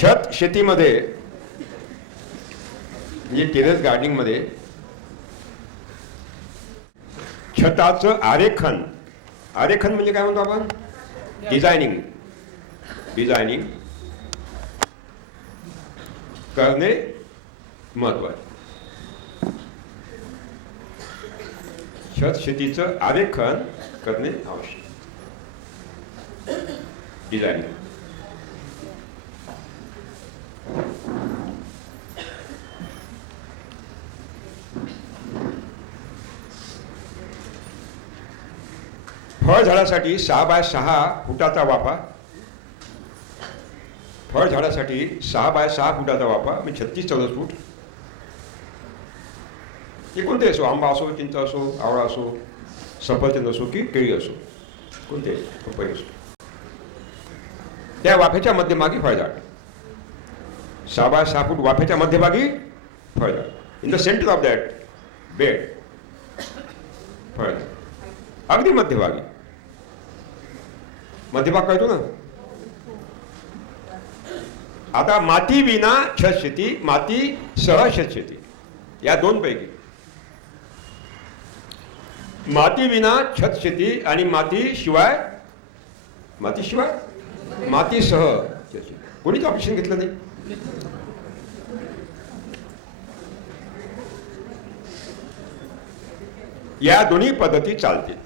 छत शेतीमध्ये म्हणजे टेरेस गार्डनिंगमध्ये छताचं आरेखन आरेखन म्हणजे काय म्हणतो आपण? डिझायनिंग. डिझायनिंग करणे महत्त्वाचे. छत शेतीचं आरेखन करणे आवश्यक. डिझायनिंग. फळझाडासाठी सहा बाय सहा फुटाचा वाफा. फळझाडासाठी सहा बाय सहा फुटाचा वाफा. मी छत्तीस चौरस फूट. ते कोणते असो? आंबा असो चिंच असो आवळा असो सफरचंद असो की केळी असो? कोणते? पपई असो. त्या वाफेच्या मध्यभागी फळझाड. सहा बाय सहा फूट वाफेच्या मध्यभागी फळझाड. In the centre of that bed फळझाड. अगदी मध्यभागी. मध्यभाग कळतो ना. आता माती विना छत शेती माती सह छत शेती या दोन पैकी. माती विना छत शेती आणि माती शिवाय माती शिवाय माती सह कोणीच ऑप्शन घेतलं नाही. या दोन्ही पद्धती चालतील.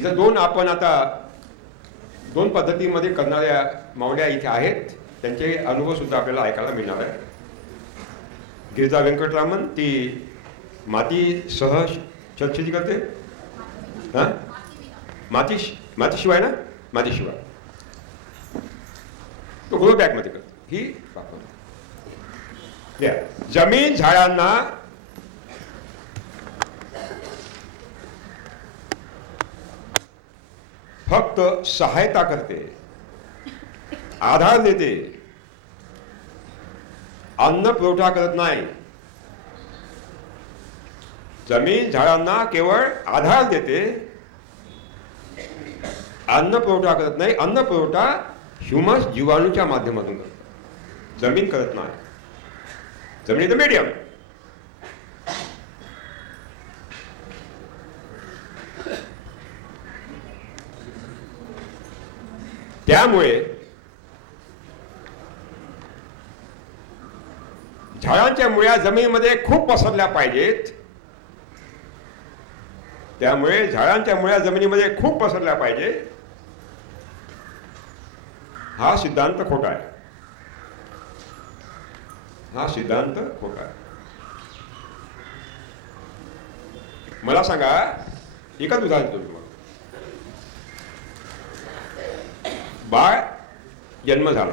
इथं दोन आपण आता दोन पद्धतीमध्ये करणाऱ्या मावड्या इथे आहेत. त्यांचे अनुभव सुद्धा आपल्याला ऐकायला मिळणार आहे गिरिजा व्यंकटरामन ती माती सह चर्चेची करते. हा? माती मातीशिवाय ना? मातीशिवाय तो ग्रो बॅगमध्ये करतो. ही जमीन झाडांना फक्त सहायता करते. आधार देते. अन्न पुरवठा करत नाही. जमीन झाडांना केवळ आधार देते. अन्न पुरवठा करत नाही. अन्न पुरवठा ह्युमस जीवाणूच्या माध्यमातून करत. जमीन करत नाही. जमीन मीडियम त्यामुळे झाडांच्या मुळ्या जमिनीमध्ये खूप पसरल्या पाहिजेत. त्यामुळे झाडांच्या मुळ्या जमिनीमध्ये खूप पसरल्या पाहिजे हा सिद्धांत खोटा आहे. हा सिद्धांत खोटा आहे. मला सांगा एकच उदाहरण देतो तुम्हाला. बाळ जन्म झाला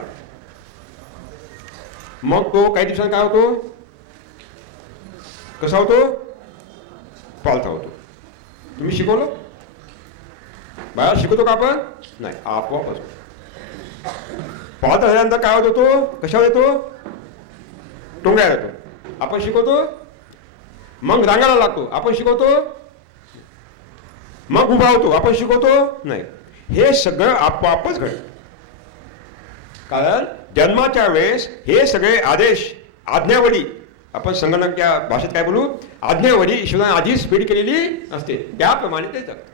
मग तो काही दिवसांनी काय होतो? कसा होतो? पालथा होतो. तुम्ही शिकवलं? बाळा शिकवतो का आपण? नाही आपोआप असतो पालथा झाल्यानंतर काय होतो तो कशावर येतो? टोंगळ्या येतो. आपण शिकवतो? मग रांगायला लागतो. आपण शिकवतो? मग उभा होतो. आपण शिकवतो? नाही. हे सगळं आपोआपच घडतं कारण जन्माच्या वेळेस हे सगळे आदेश आज्ञावली आपण संगणकच्या भाषेत काय बोलू? आज्ञावली ईश्वराने आधीच फीड केलेली असते त्याप्रमाणे ते जगत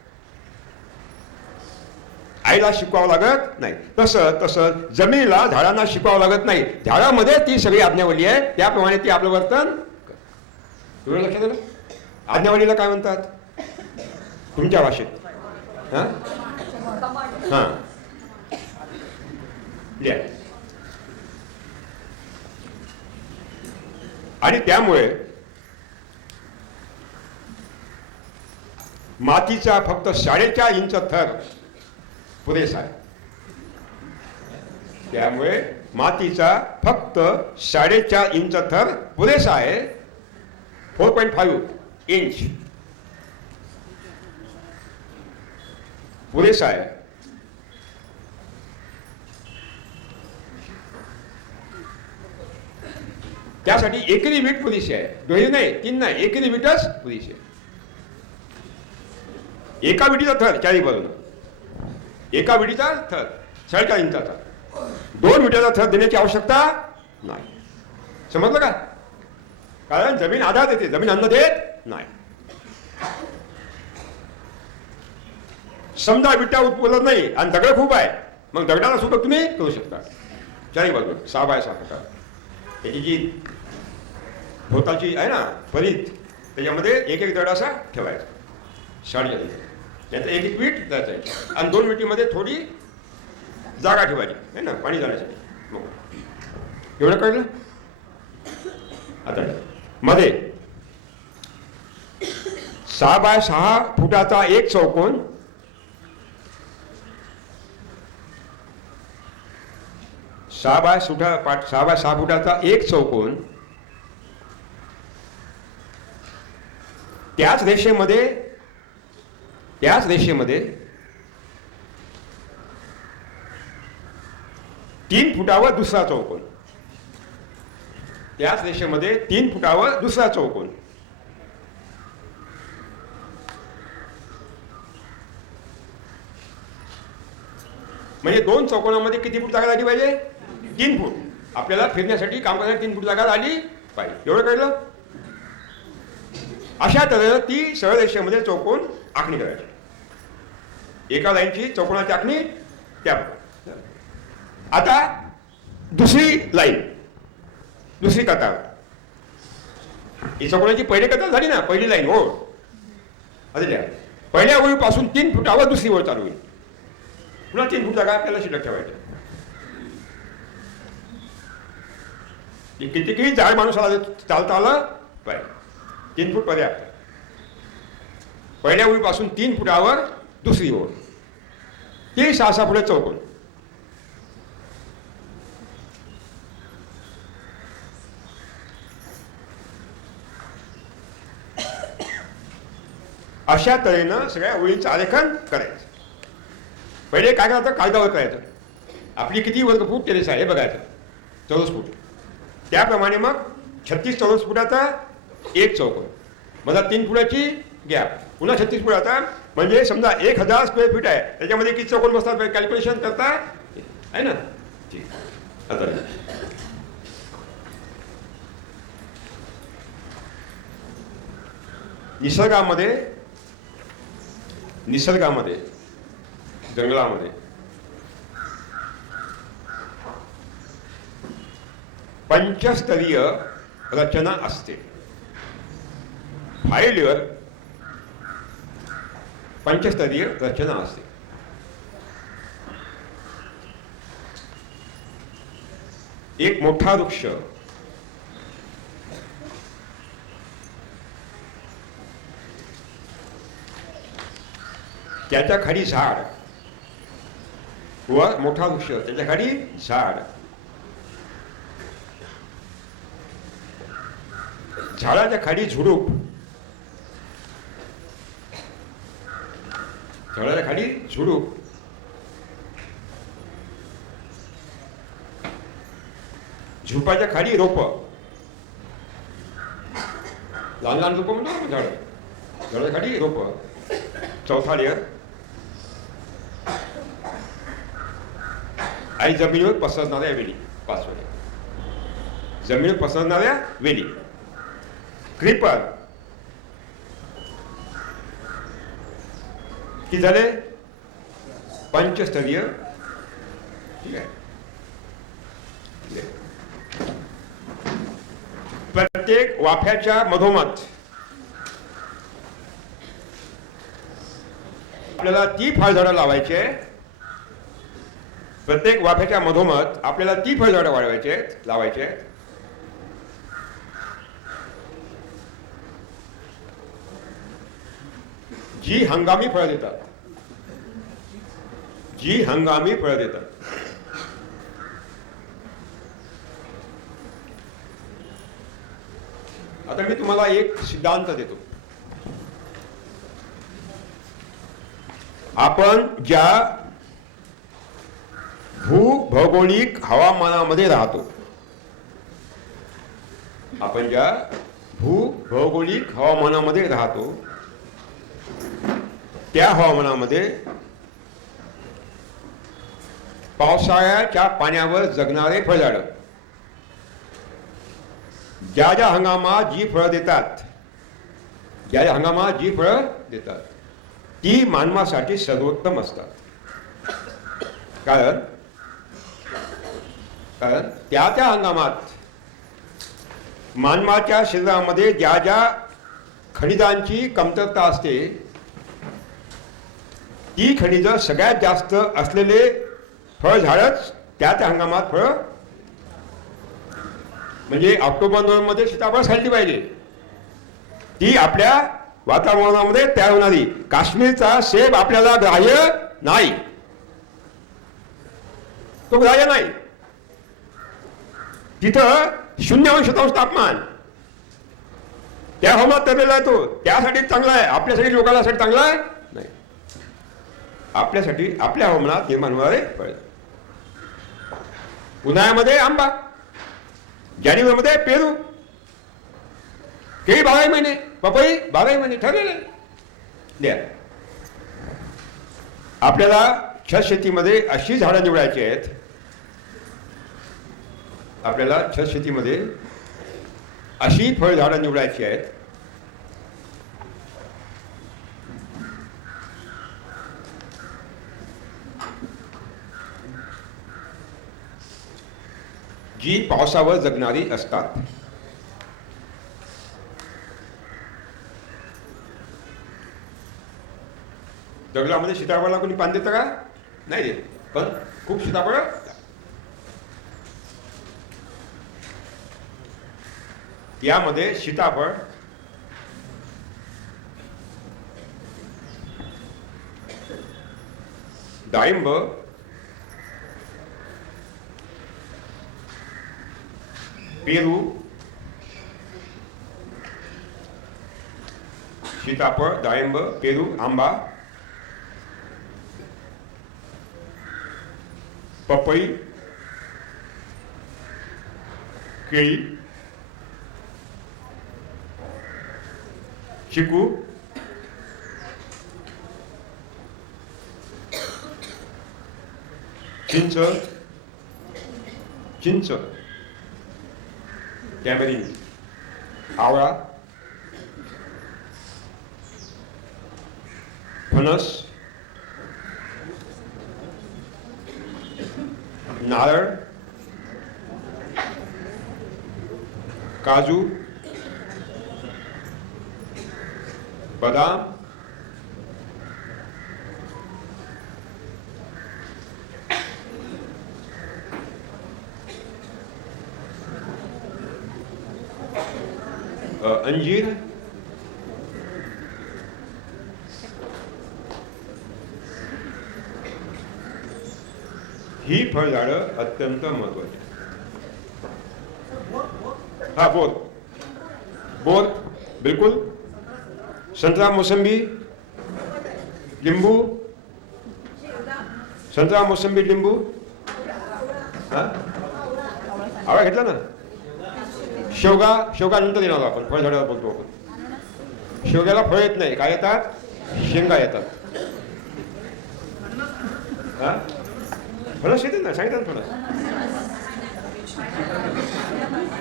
आईला शिकवावं लागत नाही. तसं तसं जमिनीला झाडांना शिकवावं लागत नाही. झाडामध्ये ती सगळी आज्ञावली आहे. त्याप्रमाणे ती आपलं वर्तन एवढं लक्षात आलं? आज्ञावलीला काय म्हणतात? तुमच्या भाषेत. हां? हां. लिहा. आणि त्यामुळे मातीचा फक्त साडेचार इंच थर पुरेसा आहे. त्यामुळे मातीचा फक्त साडेचार इंच थर पुरेसा आहे. फोर पॉईंट फाईव्ह इंच पुरेसा आहे. त्यासाठी एकरी वीट पुरेशी आहे. दोही नाही तीन नाही एकरी वीटच पुरेशी आहे. एका विटीचा थर चारी बाजून एका विटीचा थर साडेचार इंचाचा दोन विटाचा थर देण्याची आवश्यकता नाही. समजलं का? कारण जमीन आधार देते जमीन अन्न देत नाही. समजा विटा उपलब्ध नाही आणि दगड खूप आहे मग दगडाला सुद्धा तुम्ही करू शकता. चारी बाजू सहा बाय सहा प्रकार त्याची जी आहे ना फरीत त्याच्यामध्ये एक एक दड असा ठेवायचा. शाळेच्या त्याचं एक एक वीट जायचं. आणि दोन विटीमध्ये थोडी जागा ठेवायची. आहे ना पाणी जाण्यासाठी मग. एवढं कळलं? आता मध्ये. सहा बाय सहा फुटाचा एक चौकोन सहा बाय सुठा पाठ सहा बाय सहा फुटाचा एक चौकोन. त्याच रेषेमध्ये त्याच रेषेमध्ये तीन फुटावर दुसरा चौकोन. त्याच रेषेमध्ये तीन फुटावर दुसरा चौकोन. म्हणजे दोन चौकोनामध्ये किती फूट जागा झाली पाहिजे? तीन फूट. आपल्याला फिरण्यासाठी काम करण्यासाठी तीन फूट जागा आली पाहिजे. एवढं कळलं? अशा तऱ्हेनं ती सरळ रेषेमध्ये चौकोन आखणी करायची. एका लाईनची चौकोनाची आखणी त्या आता दुसरी लाईन. दुसरी कथा ही चौकोनाची पहिली कथा झाली ना पहिली लाईन हो. ओळ अरे पहिल्या ओळीपासून तीन फुटावर दुसरी ओळ चालू होईल. पुन्हा तीन फूट जागा आपल्याला शिल्लक ठेवायची. की कितीही जाड माणूस चालता आलं पाहिजे तीन फूट पर्याप्त पहिल्या ओळीपासून तीन फुटावर दुसरी ओळ. ती सहा सहा फुटे चौकोन. अशा तऱ्हेनं सगळ्या ओळींचं आलेखन करायचं. पहिले काय करायचं? कागदावर करायचं. आपली किती वर्ग फूट टेरेस आहे हे बघायचं. चौरस फूट. त्याप्रमाणे मग छत्तीस चौरस फुटाचा एक चौकोन. मला तीन फुटाची गॅप पुन्हा छत्तीस फुटाचा म्हणजे समजा एक हजार स्क्वेअर फीट आहे. त्याच्यामध्ये किती चौकोन बसतात? म्हणजे कॅल्क्युलेशन करता आहे ना? ठीक. आता निसर्गामध्ये निसर्गामध्ये जंगलामध्ये पंचस्तरीय रचना असते. फाईलवर पंचस्तरीय रचना असते. एक मोठा वृक्ष. त्याच्याखाली झाड. व मोठा वृक्ष त्याच्याखाली झाड. झाडाच्या खाली झुडूप. झाडाच्या खाली झुडूप. झुडपाच्या खाली रोप. लहान लहान रोप म्हणतो झाड. झाडाच्या खाली रोप. चौथा लेअर. आणि जमिनीवर पसरणाऱ्या वेली. पाच जमिनीवर पसरणाऱ्या वेली. क्रिपर किती झाले? पंचस्तरीय. ठीक आहे. प्रत्येक वाफ्याच्या मधोमध. आपल्याला ती फळझाडं लावायची. प्रत्येक वाफ्याच्या मधोमध आपल्याला ती फळझाडं वाढवायचे आहेत जी हंगामी फळं देतात. जी हंगामी फळं देतात. आता मी तुम्हाला एक सिद्धांत देतो. आपण ज्या भूभौगोलिक हवामानामध्ये राहतो आपण ज्या भूभौगोलिक हवामानामध्ये राहतो त्या हवामानामध्ये पावसाळ्याच्या पाण्यावर जगणारे फळझाडं. ज्या ज्या हंगामात जी फळं देतात ज्या ज्या हंगामात जी फळं देतात ती मानवासाठी सर्वोत्तम असतात. कारण कारण त्या त्या हंगामात मानवाच्या शरीरामध्ये ज्या ज्या खनिजांची कमतरता असते. ती खनिज सगळ्यात जास्त असलेले फळझाडच त्या त्या हंगामात फळ म्हणजे ऑक्टोबर नोव्हेंबरमध्ये सीताफळ खाल्ली पाहिजे. ती आपल्या वातावरणामध्ये तयार होणारी. काश्मीरचा सेब आपल्याला ग्राह्य नाही. तो ग्राह्य नाही. तिथं शून्य अंश शतांश तापमान त्या हवामानात तरलेला आहे तो त्यासाठी चांगला आहे. आपल्यासाठी लोकांना चांगला आहे? नाही. आपल्यासाठी आपल्या हवामानात निर्माण होणारे फळ उन्हाळ्यामध्ये आंबा जानेवारीमध्ये पेरू. केळी बाराही महिने पपई बाराही महिने ठरलेले द्या. आपल्याला छत शेतीमध्ये अशी झाडं निवडायची आहेत. आपल्याला छत शेतीमध्ये अशी फळझाडं निवडायची आहेत. जी पावसावर जगणारी असतात. दगडामध्ये सीताफळाला कोणी पान देतं का? नाही देत. पण खूप सीताफळ यामध्ये सीताफळ डाळिंब पेरू सीताफळ डाळिंब पेरू आंबा पपई केळी चिकू चिंच चिंच कैमरी आवड़ा फनस नारण काजू बदाम अंजीर ही फळझाडं अत्यंत महत्वाची हा बोल बोल बिलकुल संत्रा मोसंबी लिंबू संत्रा मोसंबी लिंबू हा आवळा घेतला ना शेवगा शेवगा नंतर येणार आपण फळझाडावर बोलतो आपण शेवग्याला फळ येत नाही काय येतात शेंगा येतात हा फणस येते ना सांगितलं ना फणस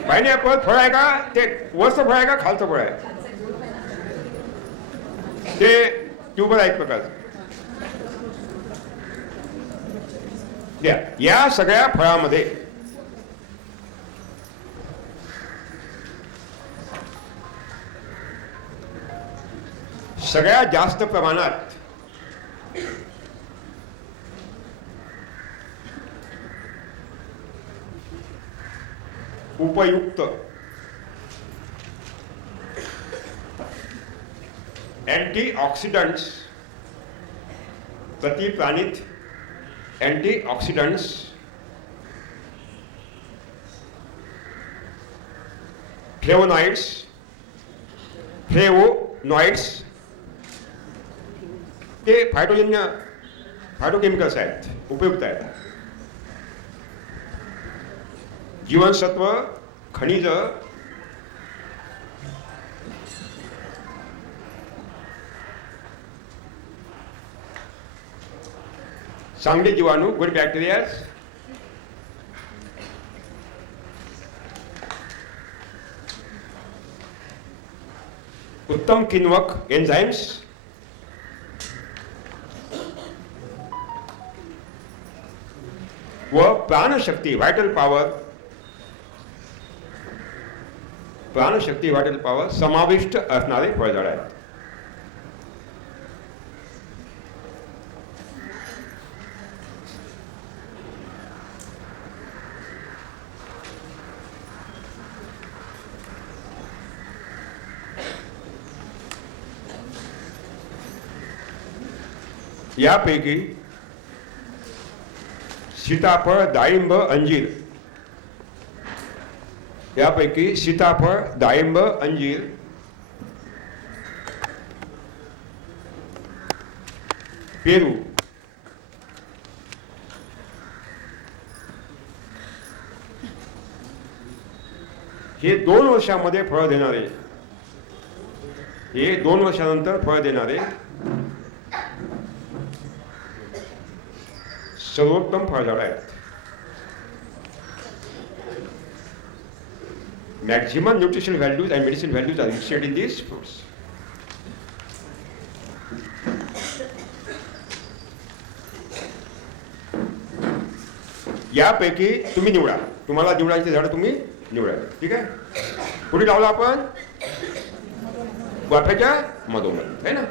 पायनॅपल फळ आहे का ते वरचं फळ आहे का खालचं फळ आहे ते ट्यूबर आहे एक प्रकारचं या या सगळ्या फळामध्ये सगळ्यात जास्त प्रमाणात. उपयुक्त. अँटीऑक्सिडंट्स. प्रतिप्राणित अँटीऑक्सिडंट्स. फ्लेवोनाइड्स. फ्लेवोनॉइड्स. ते फायटोजन्य फायटोकेमिकल्स आहेत उपयुक्त आहेत. जीवनसत्व खनिज चांगले जीवाणू गुड बॅक्टेरियाज उत्तम किन्वक एन्झाईम्स वह प्राण शक्ति वाइटल पावर प्राण शक्ति वाइटल पावर समाविष्ट असणारे फळझाड आहेत यापैकी सीताफळ डाळिंब अंजीर. यापैकी सीताफळ डाळिंब अंजीर. पेरू. हे दोन वर्षामध्ये फळ देणारे. हे दोन वर्षानंतर फळ देणारे. सर्वोत्तम फळझाड आहेत maximum nutrition values and medicine values are mixed in this fruits यापैकी तुम्ही निवडा. तुम्हाला निवडायचे झाड तुम्ही निवडा. ठीक आहे? कुठे लावला आपण? वाफ्याच्या मधोमध. आहे ना?